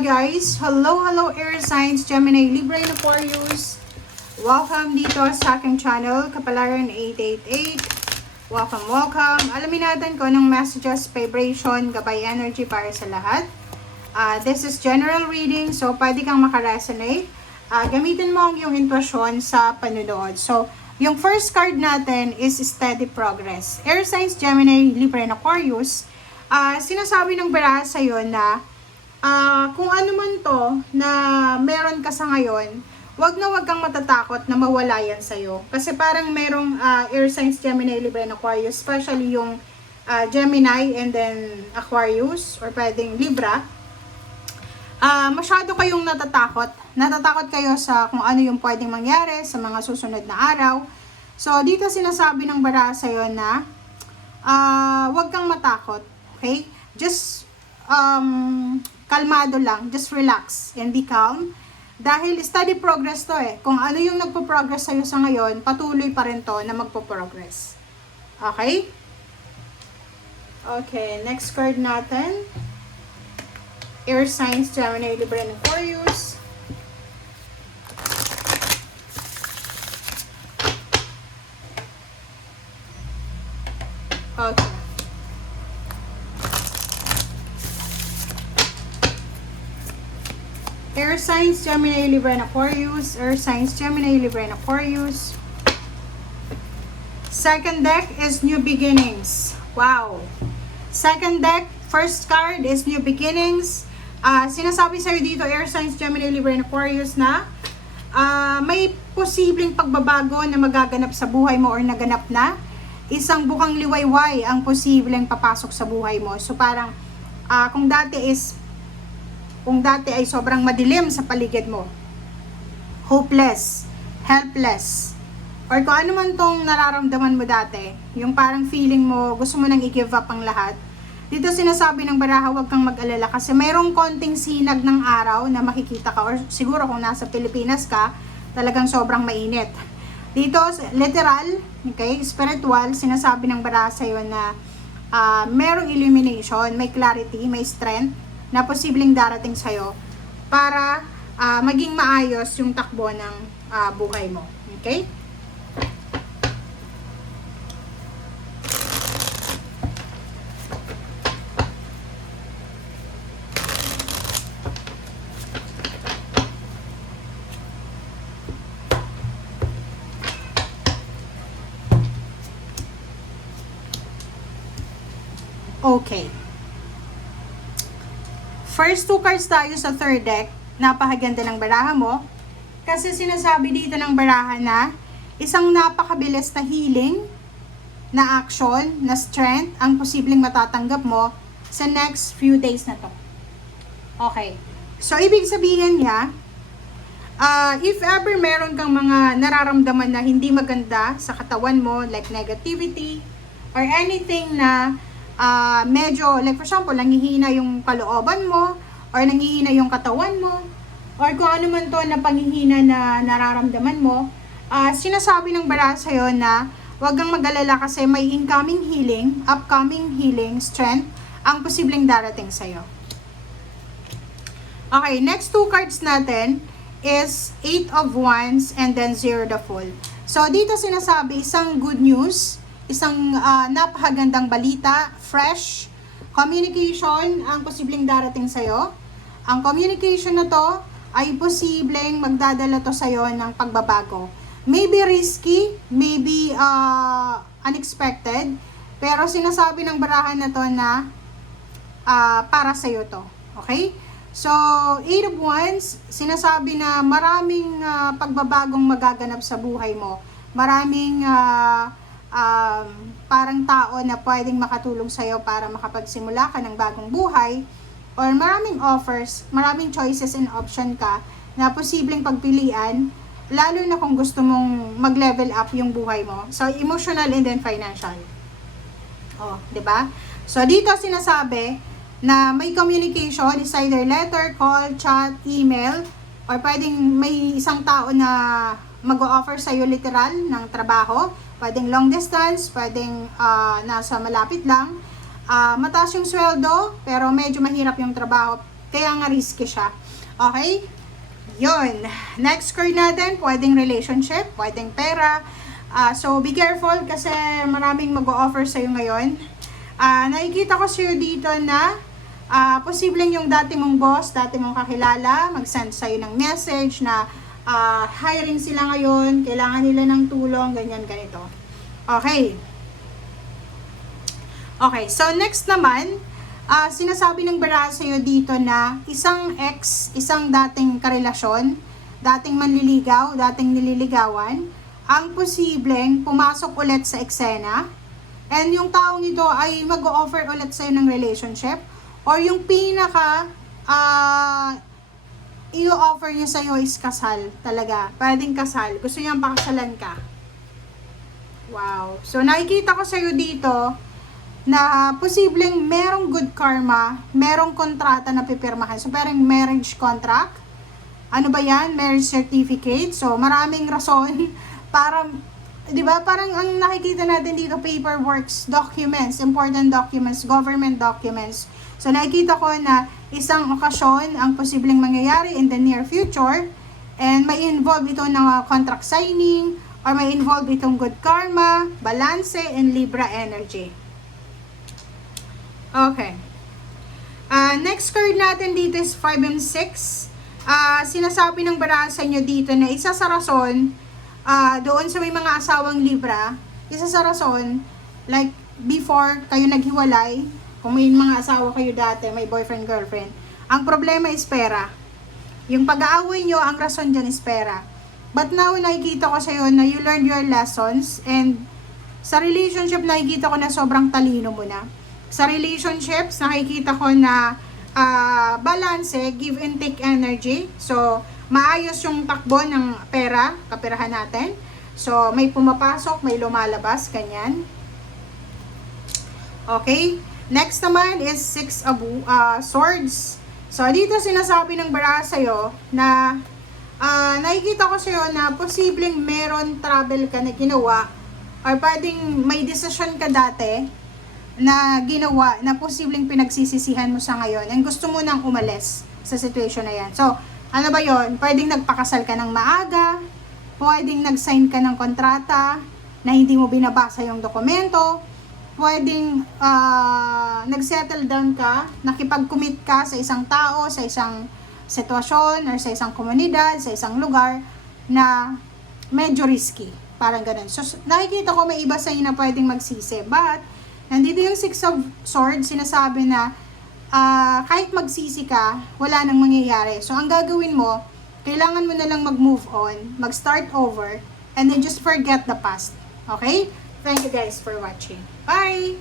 Guys, hello air signs, Gemini, Libra, and Aquarius. Welcome dito sa aking channel, Kapalaran 888. Welcome. Alamin natin kung anong messages, vibration, gabay energy para sa lahat. This is general reading, so pwede kang makaresonate. Gamitin mo ang iyong intuition sa panunood. So, yung first card natin is steady progress. Air signs, Gemini, Libra, and Aquarius. Sinasabi ng baraha sa'yo na kung ano man to na meron ka sa ngayon, wag kang matatakot na mawala yan sa'yo. Kasi parang merong air signs, Gemini, Libra, and Aquarius, especially yung Gemini and then Aquarius or pwedeng Libra. Masyado kayong natatakot. Natatakot kayo sa kung ano yung pwedeng mangyari sa mga susunod na araw. So, dito sinasabi ng baraha sa'yo na wag kang matakot. Okay? Just kalmado lang, just relax and be calm. Dahil steady progress to eh. Kung ano yung nagpo-progress sa'yo sa ngayon, patuloy pa rin to na magpo-progress. Okay? Okay, next card natin. Air signs, Gemini, Libra, and Aquarius. Okay. Air signs, Gemini, Libra, and Aquarius. Air signs, Gemini, Libra, and Aquarius. Second deck is New Beginnings. Wow. Second deck, first card is New Beginnings. Sinasabi sa'yo dito, Air signs, Gemini, Libra, and Aquarius na may posibleng pagbabago na magaganap sa buhay mo or naganap na. Isang bukang liwayway ang posibleng papasok sa buhay mo. So parang kung dati ay sobrang madilim sa paligid mo, hopeless, helpless, or kung ano man tong nararamdaman mo dati, yung parang feeling mo, gusto mo nang i-give up ang lahat, dito sinasabi ng baraha, huwag kang mag-alala kasi mayroong konting sinag ng araw na makikita ka, or siguro kung nasa Pilipinas ka, talagang sobrang mainit. Dito, literal, okay, spiritual, sinasabi ng baraha sa'yo na merong illumination, may clarity, may strength, na posibleng darating sa'yo para maging maayos yung takbo ng buhay mo. Okay? Okay. First two cards tayo sa third deck. Napakaganda ng baraha mo. Kasi sinasabi dito ng baraha na isang napakabilis na healing, na action, na strength ang posibleng matatanggap mo sa next few days na to. Okay. So, ibig sabihin niya, if ever meron kang mga nararamdaman na hindi maganda sa katawan mo, like negativity, or anything na medyo, like for example, nangihina yung kalooban mo, or nangihina yung katawan mo, or kung ano man to na panghihina na nararamdaman mo, sinasabi ng baraha sa'yo na huwag kang mag-alala kasi may incoming healing, upcoming healing, strength, ang posibleng darating sa'yo. Okay, next two cards natin is 8 of Wands and then 0 the Fool. So, dito sinasabi, isang good news, isang napakagandang balita, fresh communication ang posibleng darating sa'yo. Ang communication na to ay posibleng magdadala to sa'yo ng pagbabago. Maybe risky, maybe unexpected, pero sinasabi ng barahan na to na para sa'yo to. Okay? So, 8 of Wands, sinasabi na maraming pagbabagong magaganap sa buhay mo. Maraming parang tao na pwedeng makatulong sa'yo para makapagsimula ka ng bagong buhay, or maraming offers, maraming choices and option ka na posibleng pagpilian, lalo na kung gusto mong mag-level up yung buhay mo. So, emotional and then financial. Oh, 'di ba? So, dito sinasabi na may communication, is either letter, call, chat, email, or pwedeng may isang tao na mag-o-offer sa'yo literal ng trabaho. Pwedeng long distance, pwedeng nasa malapit lang. Mataas yung sweldo, pero medyo mahirap yung trabaho. Kaya nga risky siya. Okay? Yun. Next card natin, pwedeng relationship, pwedeng pera. So, be careful kasi maraming mag-o-offer sa'yo ngayon. Nakikita ko sa'yo dito na posibleng yung dati mong boss, dati mong kakilala, mag-send sa'yo ng message na hiring sila ngayon, kailangan nila ng tulong, ganyan, ganito. Okay. Okay, so next naman, sinasabi ng baraha sa'yo dito na isang ex, isang dating karelasyon, dating manliligaw, dating nililigawan, ang posibleng pumasok ulit sa eksena, and yung taong ito ay mag-o-offer ulit sa'yo ng relationship, or yung pinaka i-offer niya sa'yo is kasal talaga, pwedeng kasal, gusto niyang pakasalan ka. Wow, so nakikita ko sa'yo dito na posibleng merong good karma, merong kontrata na pipirmahan. So, parang marriage contract. Ano ba yan? Marriage certificate. So, maraming rason para, di ba? Parang ang nakikita natin dito, paperworks, documents, important documents, government documents. So, nakikita ko na isang okasyon ang posibleng mangyayari in the near future, and may involve ito ng contract signing, or may involve itong good karma, balance, and Libra energy. Okay. Next card natin dito is 5 and 6. Sinasabi ng baraha sa inyo dito na isa sa rason, doon sa may mga asawang Libra, isa sa rason, like before kayo naghiwalay, kung may mga asawa kayo dati, may boyfriend, girlfriend, ang problema is pera. Yung pag-aaway nyo, ang rason dyan is pera. But now, nakikita ko sa'yo na you learned your lessons, and sa relationship, nakikita ko na sobrang talino mo na. Sa relationships, nakikita ko na balance, give and take energy. So, maayos yung takbo ng pera, kaperahan natin. So, may pumapasok, may lumalabas, ganyan. Okay. Next naman is 6 of Swords. So, dito sinasabi ng baraha sa'yo na nakikita ko sa'yo na posibleng meron travel ka na ginawa, or pwedeng may decision ka dati na ginawa na posibleng pinagsisisihan mo sa ngayon and gusto mo nang umalis sa situation na yan. So, ano ba yon? Pwedeng nagpakasal ka ng maaga, pwedeng nag-sign ka ng kontrata na hindi mo binabasa yung dokumento, pwedeng nag-settle down ka, nakipag-commit ka sa isang tao, sa isang sitwasyon, or sa isang komunidad, sa isang lugar na medyo risky. Parang ganun. So, nakikita ko may iba sa inyo na pwedeng magsisi. But, nandito yung 6 of Swords, sinasabi na kahit magsisi ka, wala nang mangyayari. So, ang gagawin mo, kailangan mo na lang mag-move on, mag-start over, and then just forget the past. Okay? Thank you guys for watching. Bye!